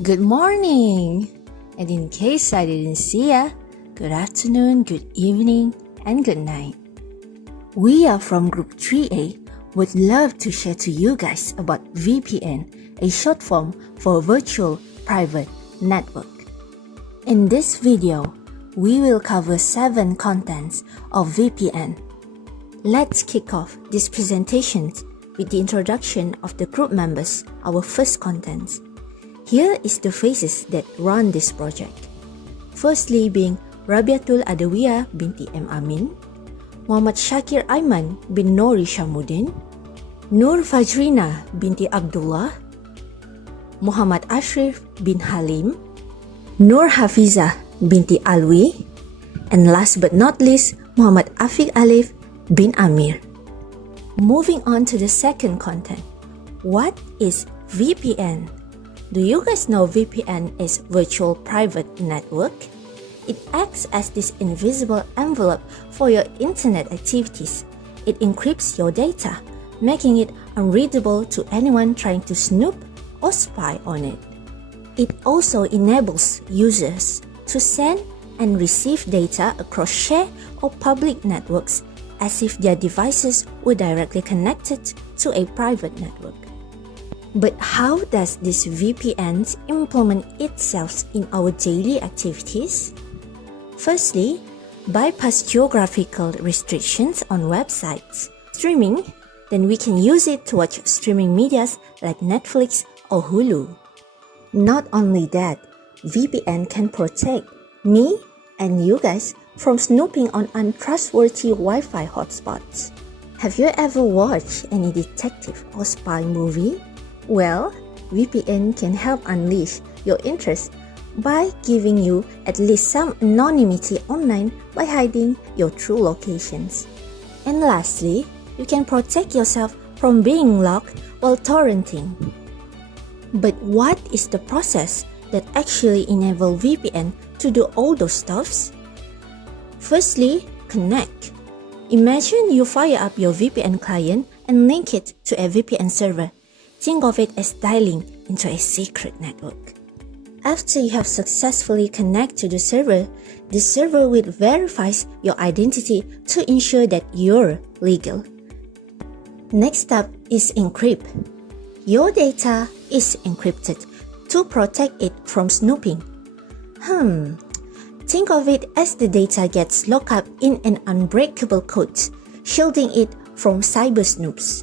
Good morning! And in case I didn't see ya, good afternoon, good evening, and good night. We are from Group 3A, would love to share to you guys about VPN, a short form for Virtual Private Network. In this video, we will cover 7 contents of VPN. Let's kick off this presentation with the introduction of the group members, our first contents. Here is the faces that run this project. Firstly being RABBIATUL ADDAWIYAH binti AMIN, MUHAMAD SYAKIR AIMAN bin NORISHAMUDDIN, FAJRINA binti ABDULLAH, MUHAMAD ASYREEF bin HALIM, Hafizah binti Alwi, and last but not least, MUHAMAD AFIQ ALIF bin AMIR. Moving on to the second content. What is VPN? Do you guys know VPN is Virtual Private Network? It acts as this invisible envelope for your internet activities. It encrypts your data, making it unreadable to anyone trying to snoop or spy on it. It also enables users to send and receive data across shared or public networks as if their devices were directly connected to a private network. But how does this VPN implement itself in our daily activities? Firstly, bypass geographical restrictions on websites. Streaming, then we can use it to watch streaming medias like Netflix or Hulu. Not only that, VPN can protect me and you guys from snooping on untrustworthy Wi-Fi hotspots. Have you ever watched any detective or spy movie? Well, VPN can help unleash your interest by giving you at least some anonymity online by hiding your true locations. And lastly, you can protect yourself from being locked while torrenting. But what is the process that actually enables VPN to do all those stuffs? Firstly, connect. Imagine you fire up your VPN client and link it to a VPN server. Think of it as dialing into a secret network. After you have successfully connected to the server will verify your identity to ensure that you're legal. Next up is encrypt. Your data is encrypted to protect it from snooping. Think of it as the data gets locked up in an unbreakable code, shielding it from cyber snoops.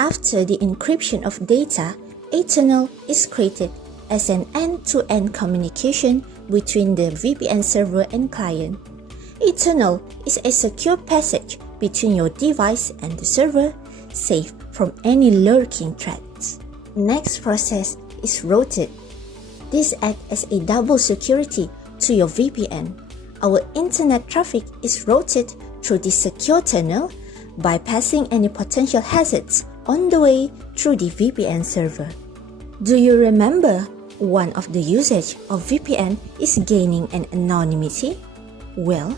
After the encryption of data, a tunnel is created as an end-to-end communication between the VPN server and client. A tunnel is a secure passage between your device and the server, safe from any lurking threats. Next process is routed. This acts as a double security to your VPN. Our internet traffic is routed through this secure tunnel, bypassing any potential hazards on the way through the VPN server. Do you remember one of the usage of VPN is gaining an anonymity? Well,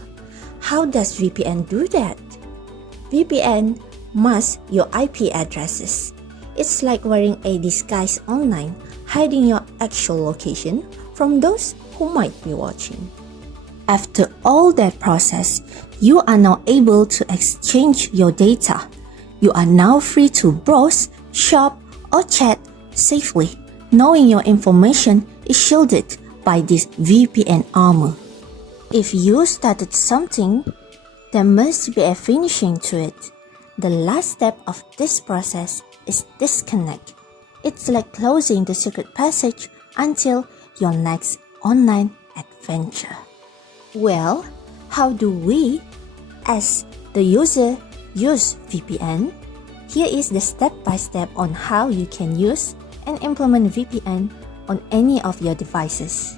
how does VPN do that? VPN masks your IP addresses. It's like wearing a disguise online, hiding your actual location from those who might be watching. After all that process, you are now able to exchange your data. You are now free to browse, shop, or chat safely, knowing your information is shielded by this VPN armor. If you started something, there must be a finishing to it. The last step of this process is disconnect. It's like closing the secret passage until your next online adventure. Well, how do we, as the user, use VPN? Here is the step-by-step on how you can use and implement VPN on any of your devices.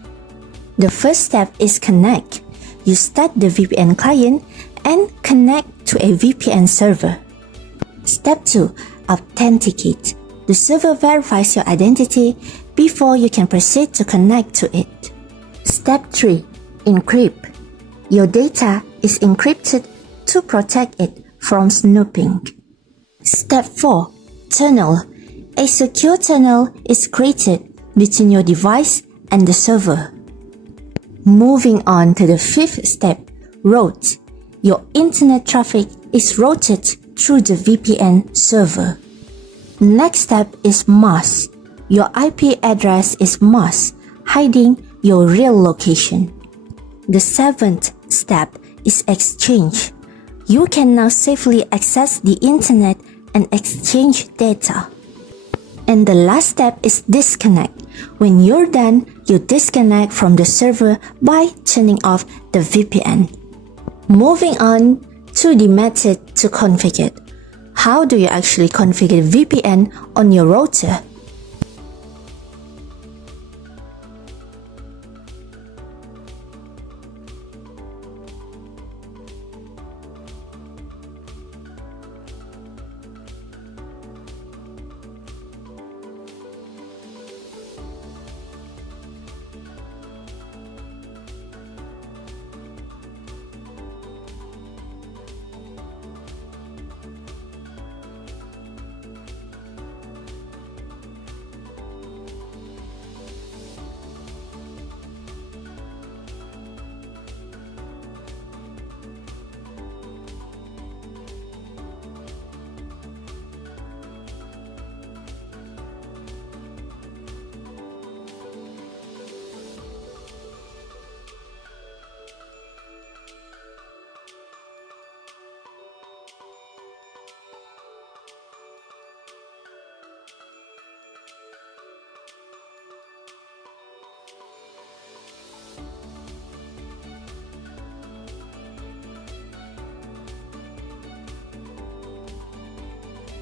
The first step is connect. You start the VPN client and connect to a VPN server. Step 2. Authenticate. The server verifies your identity before you can proceed to connect to it. Step 3. Encrypt. Your data is encrypted to protect it from snooping. Step 4. Tunnel. A secure tunnel is created between your device and the server. Moving on to the fifth step, route. Your internet traffic is routed through the VPN server. Next step is mask. Your IP address is masked, hiding your real location. The seventh step is exchange. You can now safely access the internet and exchange data. And the last step is disconnect. When you're done, you disconnect from the server by turning off the VPN. Moving on to the method to configure it. How do you actually configure VPN on your router?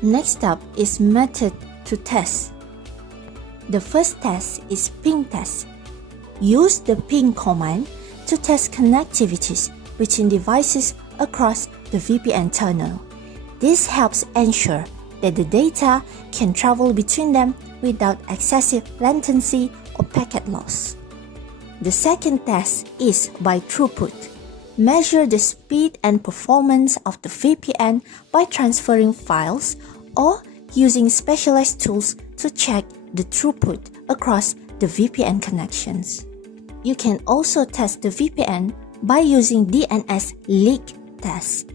Next up is method to test. The first test is ping test. Use the ping command to test connectivities between devices across the VPN tunnel. This helps ensure that the data can travel between them without excessive latency or packet loss. The second test is by throughput. Measure the speed and performance of the VPN by transferring files or using specialized tools to check the throughput across the VPN connections. You can also test the VPN by using DNS leak test.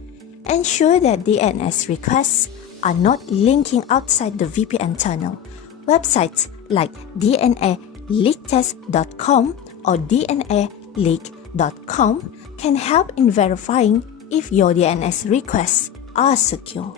Ensure that DNS requests are not linking outside the VPN tunnel. Websites like dnaleaktest.com or dnaleak.com can help in verifying if your DNS requests are secure.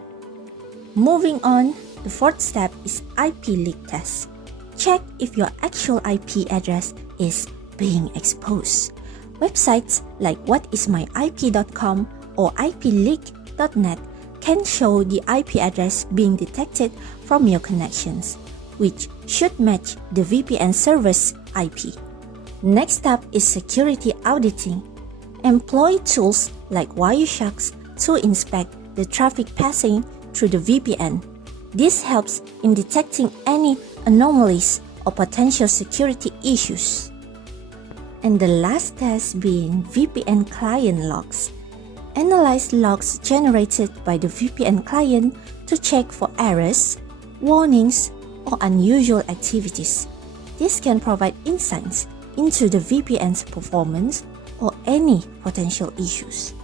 Moving on, the fourth step is IP leak test. Check if your actual IP address is being exposed. Websites like whatismyip.com or ipleak.net can show the IP address being detected from your connections, which should match the VPN server's IP. Next up is security auditing. Employ tools like Wireshark to inspect the traffic passing through the VPN. This helps in detecting any anomalies or potential security issues. And the last test being VPN client logs. Analyze logs generated by the VPN client to check for errors, warnings, or unusual activities. This can provide insights into the VPN's performance or any potential issues.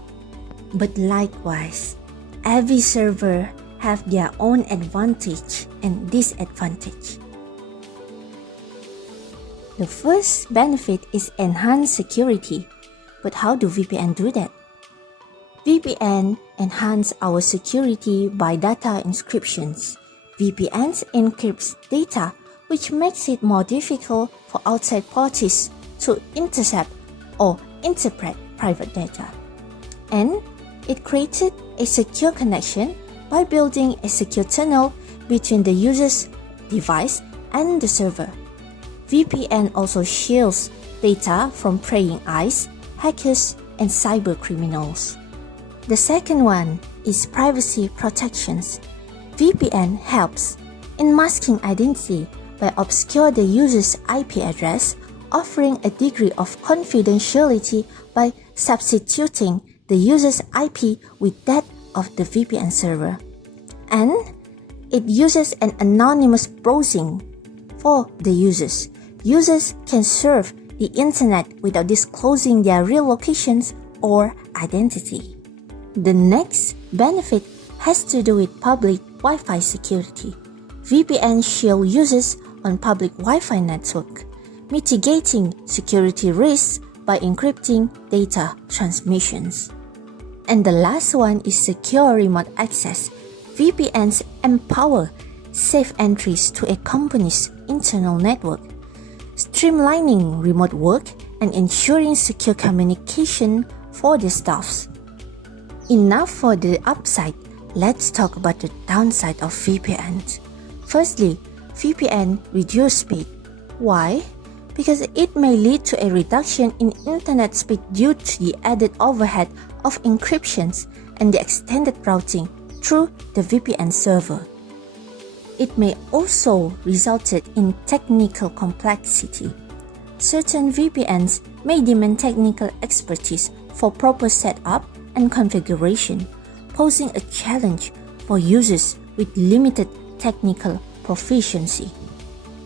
But likewise, every server have their own advantage and disadvantage. The first benefit is enhanced security. But how do VPN do that? VPN enhance our security by data encryptions. VPNs encrypts data, which makes it more difficult for outside parties to intercept or interpret private data. And it created a secure connection by building a secure tunnel between the user's device and the server. VPN also shields data from prying eyes, hackers, and cyber criminals. The second one is privacy protections. VPN helps in masking identity by obscure the user's IP address, offering a degree of confidentiality by substituting the user's IP with that of the VPN server. And it uses an anonymous browsing for the users, users can surf the internet without disclosing their real locations or identity. The next benefit has to do with public Wi-Fi security. VPN shield users on public Wi-Fi network, mitigating security risks by encrypting data transmissions. And the last one is secure remote access. VPNs empower safe entries to a company's internal network, streamlining remote work and ensuring secure communication for the staffs. Enough for the upside, let's talk about the downside of VPNs. Firstly, VPN reduce speed. Why? Because it may lead to a reduction in internet speed due to the added overhead of encryptions and the extended routing through the VPN server. It may also result in technical complexity. Certain VPNs may demand technical expertise for proper setup and configuration, posing a challenge for users with limited technical proficiency.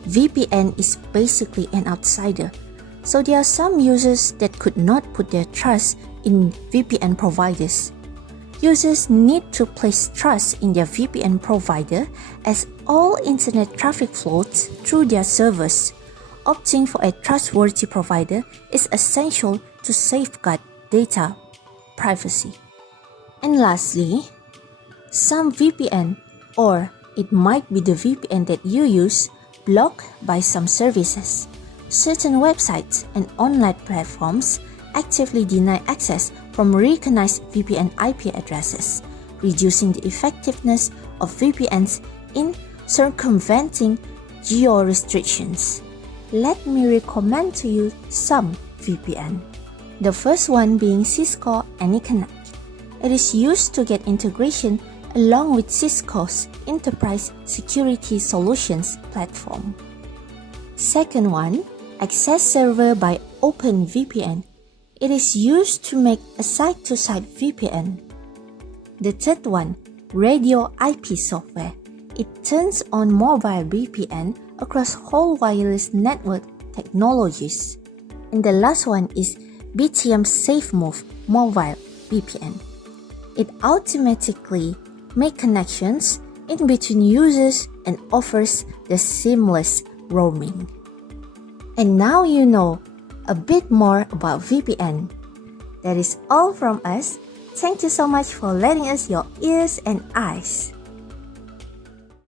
VPN is basically an outsider, so there are some users that could not put their trust in VPN providers. Users need to place trust in their VPN provider as all internet traffic flows through their servers. Opting for a trustworthy provider is essential to safeguard data privacy. And lastly, some VPN, or it might be the VPN that you use, blocked by some services. Certain websites and online platforms actively deny access from recognized VPN IP addresses, reducing the effectiveness of VPNs in circumventing geo-restrictions. Let me recommend to you some VPN. The first one being Cisco AnyConnect. It is used to get integration along with Cisco's Enterprise Security Solutions platform. Second one, Access Server by OpenVPN. It is used to make a site-to-site VPN. The third one, Radio IP software. It turns on mobile VPN across whole wireless network technologies. And the last one is BTM SafeMove Mobile VPN. It automatically makes connections in between users and offers the seamless roaming. And now you know a bit more about VPN. That is all from us. Thank you so much for lending us your ears and eyes.